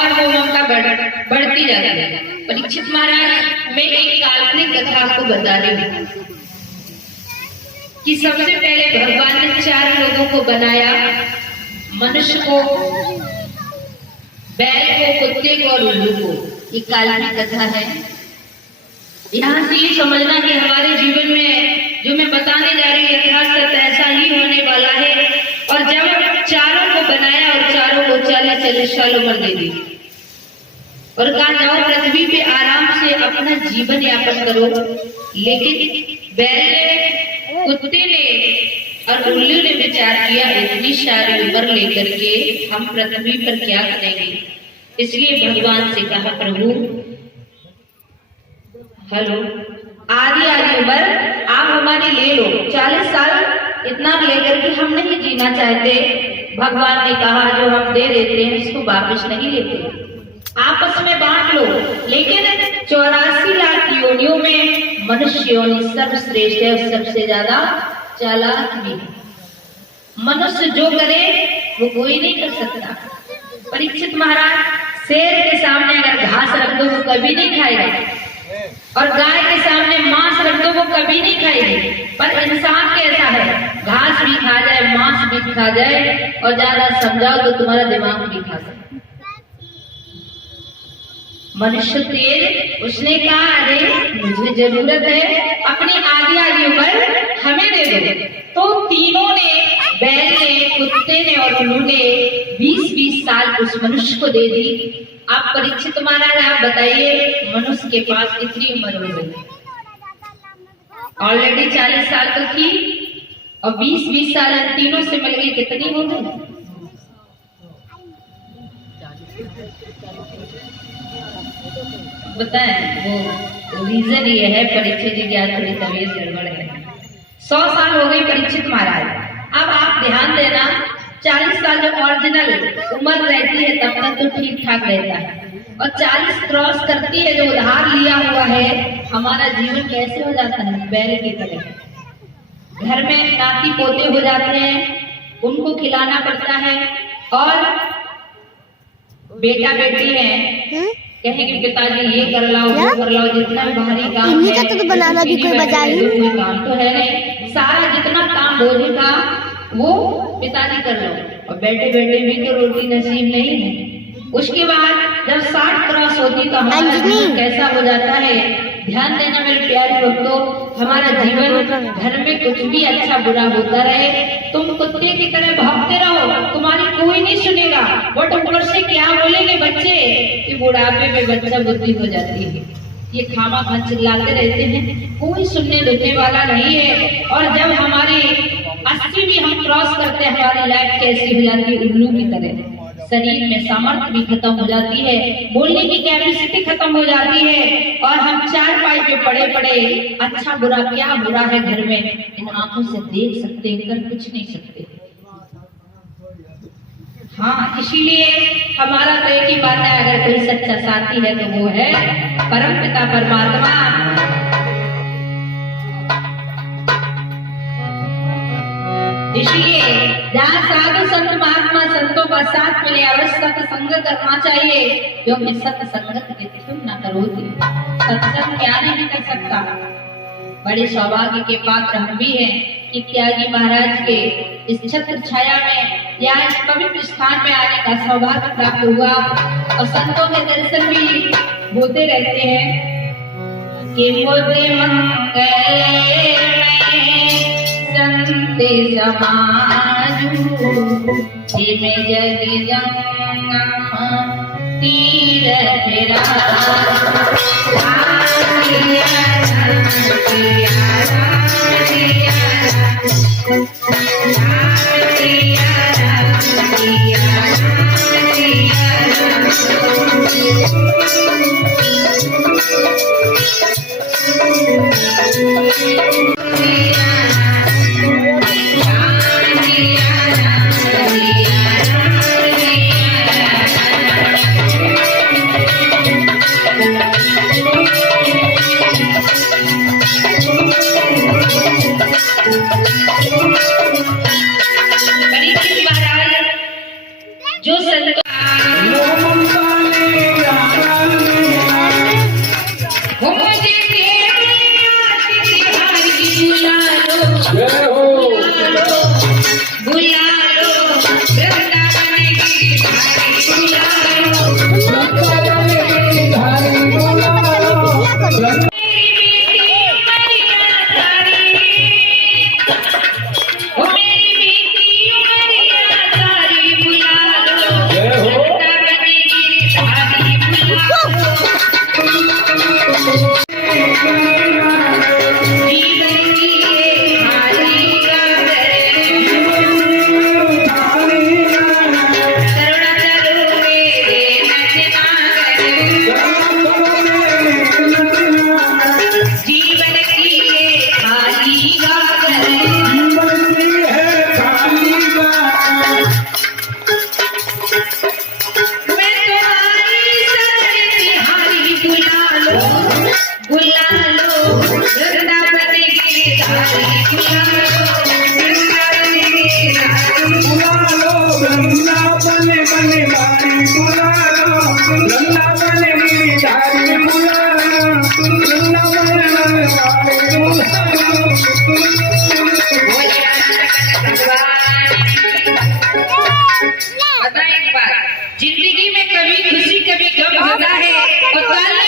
और वो ममता बढ़ती जाती है। परीक्षित महाराज, मैं एक काल्पनिक कथा आपको बता रही हूँ कि सबसे पहले भगवान ने 4 लोगों को बनाया, मनुष्य को, बैल को, कुत्ते को और उल्लू को। ये काल्पनिक कथा है। यहाँ से ये समझना कि हमारे जीवन में जो मैं बताने जा रही हूँ यथार्थ सत्य ऐसा ही होने वाला है। और जब 4 को बनाया और 4 को 40-40 साल उम्र दे दी और कहा जाओ पृथ्वी पे आराम से अपना जीवन यापन करो। लेकिन बैल ने, कुत्ते ने और उल्लू ने विचार किया, इतनी सारी उम्र लेकर के हम पृथ्वी पर क्या करेंगे। इसलिए भगवान से कहा, प्रभु हेलो, आधी उम्र आप हमारी ले लो, 40 साल इतना लेकर के हम नहीं जीना चाहते। भगवान ने कहा, जो हम दे देते हैं इसको वापस नहीं लेते, आपस में बांट लो। लेकिन 84 लाख योनियों में मनुष्य योनि सर्वश्रेष्ठ है और सबसे ज्यादा चालाक भी। मनुष्य जो करे वो कोई नहीं कर सकता। परीक्षित महाराज, शेर के सामने अगर घास रख दो वो कभी नहीं खाएगा और गाय के सामने मांस रख दो वो कभी नहीं खाएगी। पर इंसान कैसा है, घास भी खा जाए, मांस भी खा जाए और ज्यादा समझाओ तो तुम्हारा दिमाग भी खा जाए। मनुष्य तेज, उसने कहा, अरे मुझे जरूरत है, अपनी आधी उम्र हमें दे दो। तो तीनों ने, बैल ने, कुत्ते ने और उल्लू ने 20-20 साल उस मनुष्य को दे दी। आप परीक्षित महाराज, आप बताइए, मनुष्य के पास कितनी उम्र हो गई? ऑलरेडी 40 साल तो थी और 20-20 साल तीनों से मिल गई, कितनी हो गई? बताएं। वो रीजन ये है, परीक्षित जी की आज थोड़ी तबीयत गड़बड़ है। 100 साल हो गई परीक्षित महाराज। अब आप ध्यान देना, 40 साल जो ओरिजिनल उम्र रहती है तब तक तो ठीक ठाक रहता है, और 40 क्रॉस करती है जो उधार लिया हुआ है, हमारा जीवन कैसे हो जाता है, बैल की तरह। घर में नाती पोते हो जाते हैं, उनको खिलाना पड़ता है, और बेटा बेटी है, कहेंगे पिताजी ये कर लाओ वो कर लाओ, जितना भारी काम है तो बनाना भी कोई काम तो है नहीं, सारा जितना काम बोझ था वो पिताजी कर लो, और बेटे बेटे भी तो रोटी नसीब नहीं है। उसके बाद जब 60 क्रॉस होती तो हमारा जीवन कैसा हो जाता है। ध्यान देना मेरे प्यारे भक्तों, हमारा जीवन, घर में कुछ भी अच्छा बुरा होता रहे, तुम कुत्ते की तरह भागते रहो, तुम्हारी कोई नहीं सुनेगा। बट ऊपर से क्या बोलेंगे बच्चे कि बुढ़ापे में बच्चा बुद्धि हो जाती है, ये खामा खा चिल्लाते रहते हैं, कोई सुनने देने वाला नहीं है। और जब हमारी 80 भी हम क्रॉस करते हैं, हमारी लाइफ कैसी हो जाती है, उल्लू की तरह। शरीर में सामर्थ्य भी खत्म हो जाती है, बोलने की कैपेसिटी खत्म हो जाती है, और हम 4 पाई पे पड़े पड़े अच्छा बुरा क्या बुरा है घर में, इन आंखों से देख सकते, कर कुछ नहीं सकते। हाँ, इसीलिए हमारा तो एक ही बात है, अगर कोई सच्चा साथी है तो वो है परम पिता परमात्मा। इसलिए जहाँ साधु संत महात्मा संतों का साथ मिले, अवश्य सत्संग करना चाहिए, क्योंकि सत्संगत कितुम न करोति, सत्संग क्या नहीं कर सकता। बड़े सौभाग्य के पात्र हम भी हैं कि त्यागी महाराज के इस छत्र छाया में या इस पवित्र स्थान में आने का सौभाग्य प्राप्त हुआ, और संतों के दर्शन भी होते रहते हैं कि मोदे मंगल संते समाजू जिमे जग जंगम तीरथ जो संत बने मारी तुला वृंदावन गिरिधारी मुला वृंदावन मारी बता एक बात, जिंदगी में कभी खुशी कभी गम होता है और